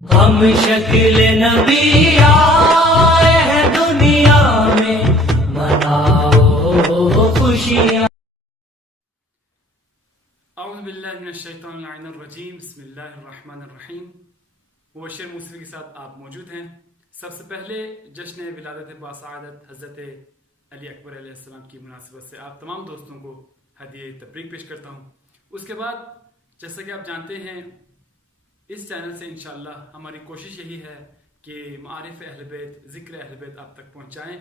ہم شکل نبی آئے ہیں دنیا میں، مناؤ خوشیاں۔ اعوذ باللہ من الشیطان اللعین الرجیم، بسم اللہ الرحمن الرحیم۔ مبشر موسیقی کے ساتھ آپ موجود ہیں۔ سب سے پہلے جشن ولادت باسعادت حضرت علی اکبر علیہ السلام کی مناسبت سے آپ تمام دوستوں کو ہدیہ تبریک پیش کرتا ہوں۔ اس کے بعد جیسا کہ آپ جانتے ہیں اس چینل سے انشاءاللہ ہماری کوشش یہی ہے کہ معارف اہل بیت، ذکر اہل بیت آپ تک پہنچائیں۔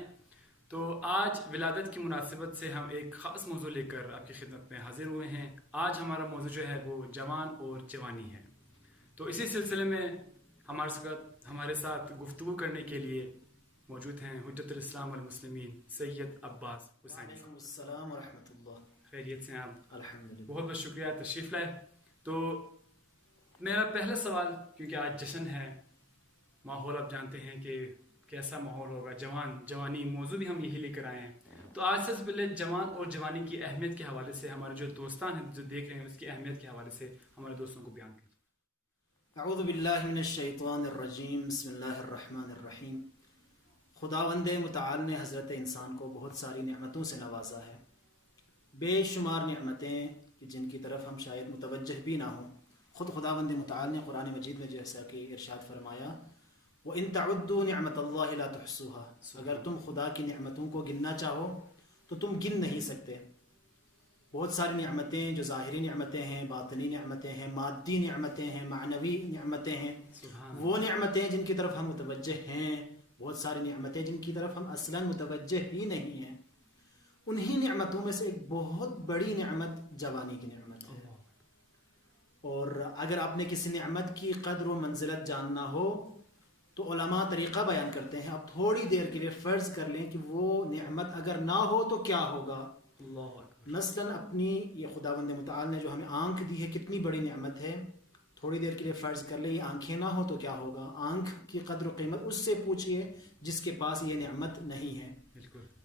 تو آج ولادت کی مناسبت سے ہم ایک خاص موضوع لے کر آپ کی خدمت میں حاضر ہوئے ہیں۔ آج ہمارا موضوع جو ہے وہ جوان اور جوانی ہے۔ تو اسی سلسلے میں ہمارے ساتھ گفتگو کرنے کے لیے موجود ہیں حجت الاسلام والمسلمین سید عباس حسینی۔ وعلیکم السلام ورحمۃ اللہ۔ خیریت سے ہیں آپ؟ الحمدللہ۔ بہت بہت شکریہ تشریف لائے۔ تو میرا پہلا سوال، کیونکہ آج جشن ہے، ماحول آپ جانتے ہیں کہ کیسا ماحول ہوگا، جوانی موضوع بھی ہم یہی لے کر آئے ہیں۔ تو آج سے پہلے جوان اور جوانی کی اہمیت کے حوالے سے ہمارے جو دوستان ہیں جو دیکھ رہے ہیں اس کی اہمیت کے حوالے سے ہمارے دوستوں کو بیان کیجیے۔ اعوذ باللہ من الشیطان الرجیم، بسم اللہ الرحمن الرحیم۔ خداوند متعال نے حضرت انسان کو بہت ساری نعمتوں سے نوازا ہے، بے شمار نعمتیں جن کی طرف ہم شاید متوجہ بھی نہ ہوں۔ خود خداوند متعال نے قرآن مجید میں جیسا کہ ارشاد فرمایا، وَإِن تَعُدُّوا نِعْمَةَ اللَّهِ لَا تُحْصُوهَا، اگر تم خدا کی نعمتوں کو گننا چاہو تو تم گن نہیں سکتے۔ بہت ساری نعمتیں جو ظاہری نعمتیں ہیں، باطنی نعمتیں ہیں، مادی نعمتیں ہیں، معنوی نعمتیں ہیں، وہ نعمتیں جن کی طرف ہم متوجہ ہیں، بہت ساری نعمتیں جن کی طرف ہم اصلاً متوجہ ہی نہیں ہیں۔ انہی نعمتوں میں سے ایک بہت بڑی نعمت جوانی کی نعمت ہے۔ اور اگر آپ نے کسی نعمت کی قدر و منزلت جاننا ہو تو علماء طریقہ بیان کرتے ہیں۔ اب تھوڑی دیر کے لیے فرض کر لیں کہ وہ نعمت اگر نہ ہو تو کیا ہوگا۔ مثلاً اپنی یہ خداوند متعال نے جو ہمیں آنکھ دی ہے کتنی بڑی نعمت ہے۔ تھوڑی دیر کے لیے فرض کر لیں یہ آنکھیں نہ ہو تو کیا ہوگا۔ آنکھ کی قدر و قیمت اس سے پوچھئے جس کے پاس یہ نعمت نہیں ہے۔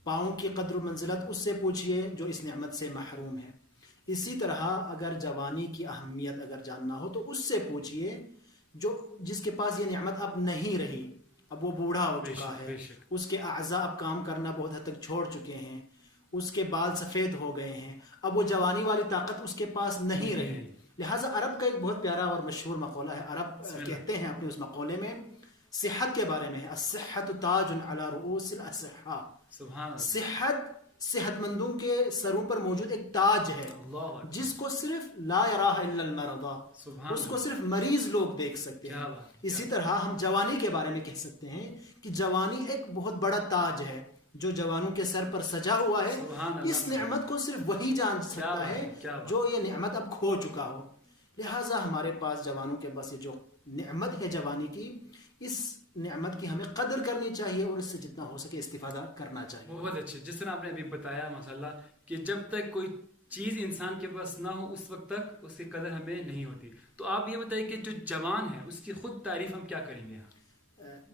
پاؤں کی قدر و منزلت اس سے پوچھئے جو اس نعمت سے محروم ہے۔ اسی طرح اگر جوانی کی اہمیت اگر جاننا ہو تو اس سے پوچھئے جس کے پاس یہ نعمت اب نہیں رہی، اب وہ بوڑھا ہو چکا ہے، اس کے اعضاء اب کام کرنا بہت حد تک چھوڑ چکے ہیں، اس کے بال سفید ہو گئے ہیں، اب وہ جوانی والی طاقت اس کے پاس نہیں رہی۔ لہٰذا عرب کا ایک بہت پیارا اور مشہور مقولہ ہے، عرب کہتے ہیں اپنے اس مقولے میں صحت کے بارے میں، الصحۃ تاج علی رؤوس الاصحاء، صحت صحت مندوں کے سروں پر موجود ایک تاج ہے جس کو صرف لا یراہ الا المرضى، اس کو صرف مریض لوگ دیکھ سکتے ہیں۔ اسی طرح ہم جوانی کے بارے میں کہہ سکتے ہیں کہ جوانی ایک بہت بڑا تاج ہے جو جوانوں کے سر پر سجا ہوا ہے۔ اس نعمت کو صرف وہی جان سکتا ہے جو یہ نعمت اب کھو چکا ہو۔ لہٰذا ہمارے پاس جوانوں کے پاس یہ جو نعمت ہے جوانی کی، اس نعمت کی ہمیں قدر کرنی چاہیے اور اس سے جتنا ہو سکے استفادہ کرنا چاہیے۔ بہت اچھے، جس طرح آپ نے ابھی بتایا ماشاءاللہ کہ جب تک کوئی چیز انسان کے پاس نہ ہو اس وقت تک اس کی قدر ہمیں نہیں ہوتی۔ تو آپ یہ بتائیے کہ جو جوان ہے اس کی خود تعریف ہم کیا کریں گے؟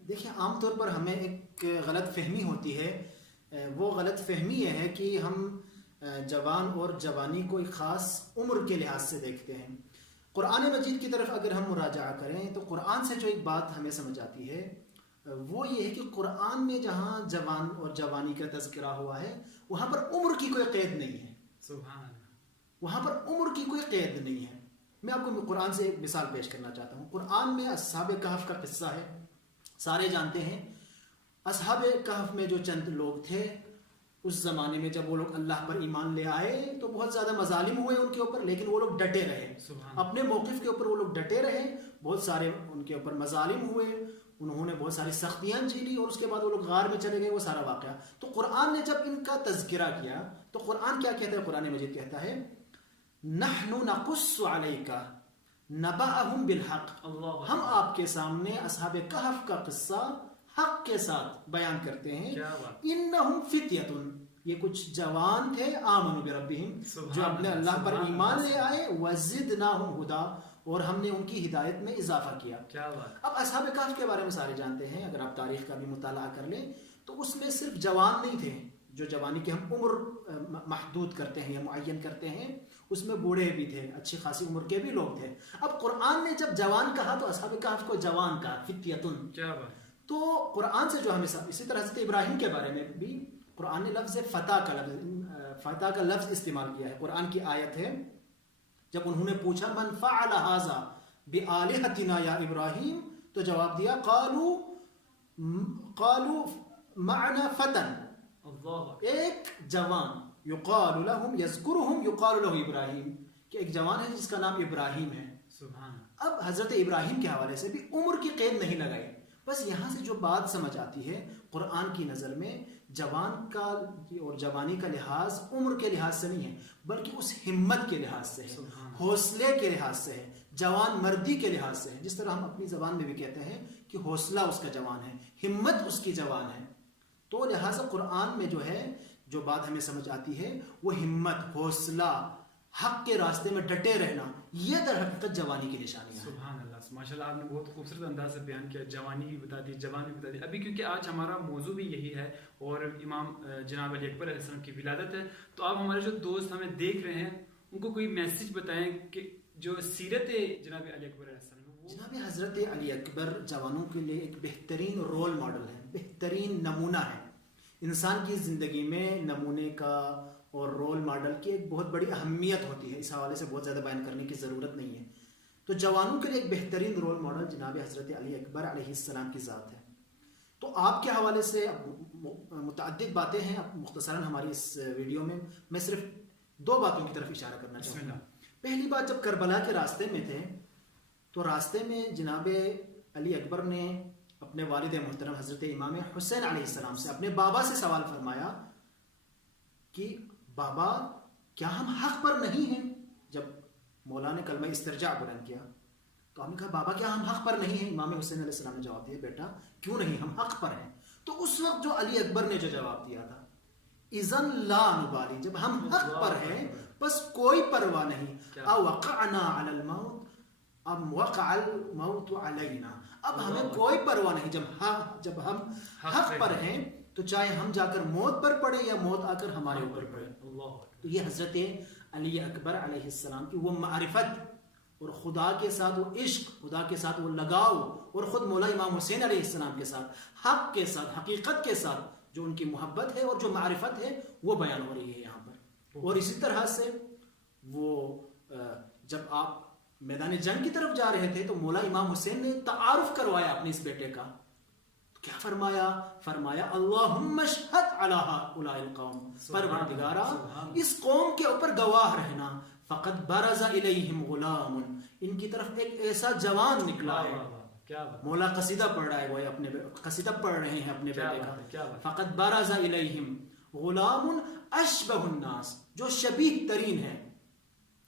دیکھیں عام طور پر ہمیں ایک غلط فہمی ہوتی ہے، وہ غلط فہمی یہ ہے کہ ہم جوان اور جوانی کو ایک خاص عمر کے لحاظ سے دیکھتے ہیں۔ قرآن مجید کی طرف اگر ہم مراجعہ کریں تو قرآن سے جو ایک بات ہمیں سمجھ آتی ہے وہ یہ ہے کہ قرآن میں جہاں جوان اور جوانی کا تذکرہ ہوا ہے وہاں پر عمر کی کوئی قید نہیں ہے۔ سبحان اللہ، وہاں پر عمر کی کوئی قید نہیں ہے۔ میں آپ کو قرآن سے ایک مثال پیش کرنا چاہتا ہوں۔ قرآن میں اصحاب کہف کا قصہ ہے، سارے جانتے ہیں۔ اصحاب کہف میں جو چند لوگ تھے اس زمانے میں جب وہ لوگ اللہ پر ایمان لے آئے تو بہت زیادہ مظالم ہوئے ان کے اوپر، لیکن وہ لوگ ڈٹے رہے، اپنے موقف کے اوپر وہ لوگ ڈٹے رہے۔ بہت سارے ان کے اوپر مظالم ہوئے، انہوں نے بہت ساری سختیاں جھیلی اور اس کے بعد وہ لوگ غار میں چلے گئے، وہ سارا واقعہ۔ تو قرآن نے جب ان کا تذکرہ کیا تو قرآن کیا کہتا ہے؟ قرآن مجید کہتا ہے نحن نقص علیک نبأہم بالحق، ہم آپ کے سامنے اصحاب کہف کا قصہ حق کے ساتھ بیان کرتے ہیں۔ انہم فتیۃ، یہ کچھ جوان تھے، آمنوا بربہم، جو اپنے اللہ پر ایمان لے آئے، وزدناہم ہدی، اور ہم نے ان کی ہدایت میں اضافہ کیا۔ اب اصحاب کہف کے بارے میں سارے جانتے ہیں، اگر آپ تاریخ کا بھی مطالعہ کر لیں تو اس میں صرف جوان نہیں تھے، جو جوانی کی ہم عمر محدود کرتے ہیں یا معین کرتے ہیں، اس میں بوڑھے بھی تھے، اچھی خاصی عمر کے بھی لوگ تھے. اب قرآن نے جب جوان کہا تو اصحاب کہف کو جوان کہا، فتیتن. کیا بات. تو قرآن سے جو ہمیں اسی طرح حضرت ابراہیم کے بارے میں بھی قرآن نے لفظ فتح کا لفظ استعمال کیا ہے. قرآن کی آیت ہے، جب انہوں نے پوچھا من فعل ھذا بآلہتنا یا ابراہیم، تو جواب دیا قالوا معنا فتن، ایک جوان، یقال لهم یذکرهم یقال له ابراہیم، کہ ایک جوان ہے جس کا نام ابراہیم ہے. سبحان. اب حضرت ابراہیم کے حوالے سے بھی عمر کی قید نہیں لگائی. بس یہاں سے جو بات سمجھ آتی ہے قرآن کی نظر میں جوان کا اور جوانی کا لحاظ عمر کے لحاظ سے نہیں ہے، بلکہ اس ہمت کے لحاظ سے ہے، حوصلے کے لحاظ سے ہے، جوان مردی کے لحاظ سے ہے. جس طرح ہم اپنی زبان میں بھی کہتے ہیں کہ حوصلہ اس کا جوان ہے، ہمت اس کی جوان ہے. تو لہٰذا قرآن میں جو ہے جو بات ہمیں سمجھ آتی ہے وہ ہمت، حوصلہ، حق کے راستے میں ڈٹے رہنا، یہ در حقیقت جوانی کی نشانی ہے. سبحان اللہ. ماشاء اللہ، آپ نے بہت خوبصورت انداز سے بیان کیا، جوانی بھی بتا دی، جوان بھی بتا دی. ابھی کیونکہ آج ہمارا موضوع بھی یہی ہے اور امام جناب علی اکبر علیہ السلام کی ولادت ہے، تو آپ ہمارے جو دوست ہمیں دیکھ رہے ہیں ان کو کوئی میسج بتائیں کہ جو سیرت جناب علی اکبر علیہ السلام. جناب حضرت علی اکبر جوانوں کے لیے ایک بہترین رول ماڈل ہے، بہترین نمونہ ہے. انسان کی زندگی میں نمونے کا اور رول ماڈل کی ایک بہت بڑی اہمیت ہوتی ہے. اس حوالے سے بہت زیادہ بیان کرنے کی ضرورت نہیں ہے. تو جوانوں کے لیے ایک بہترین رول ماڈل جناب حضرت علی اکبر علیہ السلام کی ذات ہے. تو آپ کے حوالے سے متعدد باتیں ہیں، مختصراً ہماری اس ویڈیو میں میں صرف 2 باتوں کی طرف اشارہ کرنا چاہوں گا. پہلی بات، جب کربلا کے راستے میں تھے تو راستے میں جناب علی اکبر نے اپنے والد محترم حضرت امام حسین علیہ السلام سے، اپنے بابا سے سوال فرمایا کہ بابا کیا ہم حق پر نہیں ہیں؟ جب مولا نے کلمہ استرجاع بلند کیا تو ہم نے کہا بابا کیا ہم حق پر نہیں ہیں؟ امام حسین علیہ السلام نے جواب دیا بیٹا کیوں نہیں، ہم حق پر ہیں. تو اس وقت جو علی اکبر نے جو جواب دیا تھا اذن لا نبالی، جب ہم حق پر ہیں بس کوئی پرواہ نہیں. اوقعنا علی الموت ام وقع الموت علینا، اب ہمیں کوئی پرواہ نہیں، جب ہم حق پر ہیں تو چاہے ہم جا کر موت پر پڑے یا موت آ کر ہمارے اوپر پڑے. تو یہ حضرت علی اکبر علیہ السلام کی وہ معرفت اور خدا کے ساتھ وہ عشق، خدا کے ساتھ وہ لگاؤ، اور خود مولا امام حسین علیہ السلام کے ساتھ، حق کے ساتھ، حقیقت کے ساتھ جو ان کی محبت ہے اور جو معرفت ہے وہ بیان ہو رہی ہے یہاں پر. اور اسی طرح سے وہ جب آپ میدان جنگ کی طرف جا رہے تھے تو مولا امام حسین نے تعارف کروایا اپنے اس بیٹے کا. کیا فرمایا اللہم اشہد علی ہؤلاء القوم، پروردگارا اس قوم کے اوپر گواہ رہنا، فقد برز الیہم غلام، ان کی طرف ایک ایسا جوان نکلا ہے. مولا قصیدہ پڑھ رہا ہے، وہ اپنے قصیدہ پڑھ رہے ہیں اپنے بیٹے کا. فقد برز الیہم غلام اشبہ الناس، جو شبیہ ترین ہے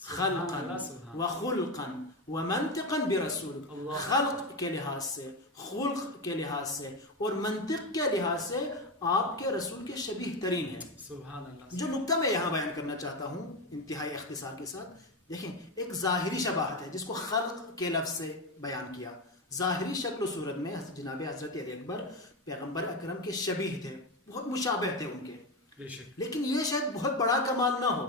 خلقا وخلقا ومنطقا برسول، خلق کے لحاظ سے، خلق کے لحاظ سے اور منطق کے لحاظ سے آپ کے رسول کے شبیہ ترین ہیں. سبحان اللہ. جو نقطہ میں یہاں بیان کرنا چاہتا ہوں انتہائی اختصار کے ساتھ، دیکھیں ایک ظاہری شباہت ہے جس کو خلق کے لفظ سے بیان کیا. ظاہری شکل و صورت میں جناب حضرت علی اکبر پیغمبر اکرم کے شبیہ تھے، بہت مشابہ تھے ان کے. لیکن یہ شاید بہت بڑا کمال نہ ہو،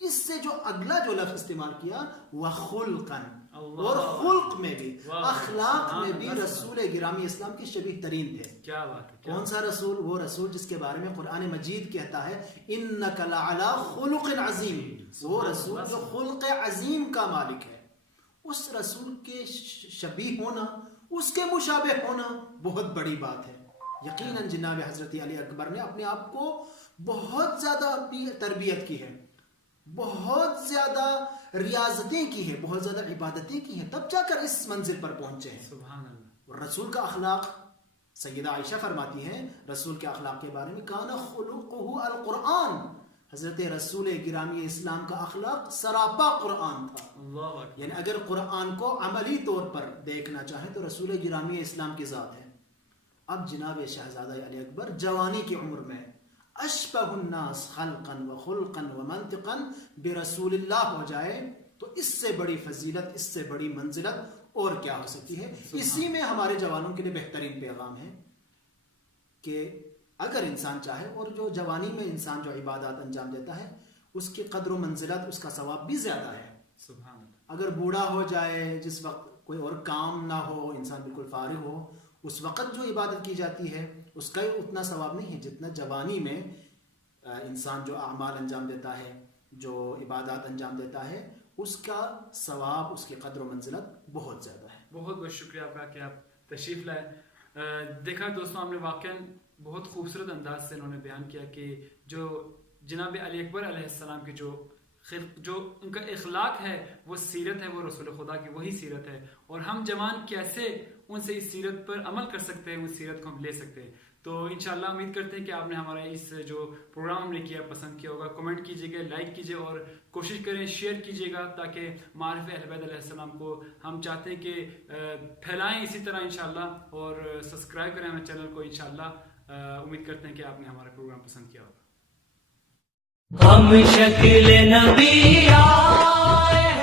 اس سے جو اگلا جو لفظ استعمال کیا وخلقا، اور خلق میں بھی، اخلاق میں بھی رسول گرامی اسلام کے شبیہ ترین تھے. کیا بات ہے. کون سا رسول؟ وہ رسول جس کے بارے میں قرآن مجید کہتا ہے انک لعلی خلق عظیم، وہ رسول جو خلق عظیم کا مالک ہے. اس رسول کے شبیہ ہونا، اس کے مشابہ ہونا بہت بڑی بات ہے. یقیناً جناب حضرت علی اکبر نے اپنے آپ کو بہت زیادہ اپنی تربیت کی ہے، بہت زیادہ ریاضتیں کی ہیں، بہت زیادہ عبادتیں کی ہیں، تب جا کر اس منزل پر پہنچے ہیں. سبحان اللہ. رسول کا اخلاق، سیدہ عائشہ فرماتی ہیں رسول کے اخلاق کے بارے میں کان خلقہ القرآن، حضرت رسول گرامی اسلام کا اخلاق سراپا قرآن تھا. یعنی اگر قرآن کو عملی طور پر دیکھنا چاہیں تو رسول گرامی اسلام کی ذات ہے. اب جناب شہزادہ علی اکبر جوانی کی عمر میں اشبہ الناس خلقا وخلقا ومنطقا برسول اللہ ہو جائے تو اس سے بڑی فضیلت، اس سے بڑی منزلت اور کیا ہو سکتی ہے. اسی میں ہمارے جوانوں کے لیے بہترین پیغام ہے کہ اگر انسان چاہے. اور جو جوانی میں انسان جو عبادات انجام دیتا ہے اس کی قدر و منزلت, اس کا ثواب بھی زیادہ ہے. سبحان اللہ. اگر بوڑھا ہو جائے, جس وقت کوئی اور کام نہ ہو, انسان بالکل فارغ ہو, اس وقت جو عبادت کی جاتی ہے اس کا اتنا ثواب نہیں جتنا جوانی میں انسان جو اعمال انجام دیتا ہے, جو عبادات انجام دیتا ہے, اس کا ثواب, اس کی قدر و منزلت بہت زیادہ ہے. بہت بہت شکریہ آپ کا کہ آپ تشریف لائے. دیکھا دوستوں, ہم نے واقعاً بہت خوبصورت انداز سے انہوں نے بیان کیا کہ جو جناب علی اکبر علیہ السلام کی جو ان کا اخلاق ہے, وہ سیرت ہے, وہ رسول خدا کی وہی سیرت ہے, اور ہم جوان کیسے ان سے اس سیرت پر عمل کر سکتے ہیں, اس سیرت کو ہم لے سکتے ہیں. تو انشاءاللہ امید کرتے ہیں کہ آپ نے ہمارا اس جو پروگرام ہم نے کیا پسند کیا ہوگا. کمنٹ کیجیے گا, لائک کیجیے, اور کوشش کریں شیئر کیجیے گا تاکہ معارف اہل بیت علیہ السلام کو ہم چاہتے ہیں کہ پھیلائیں اسی طرح انشاءاللہ, اور سبسکرائب کریں ہمارے چینل کو انشاءاللہ. امید کرتے ہیں کہ آپ نے ہمارا پروگرام پسند کیا ہوگا. ہم شکل نبی آئے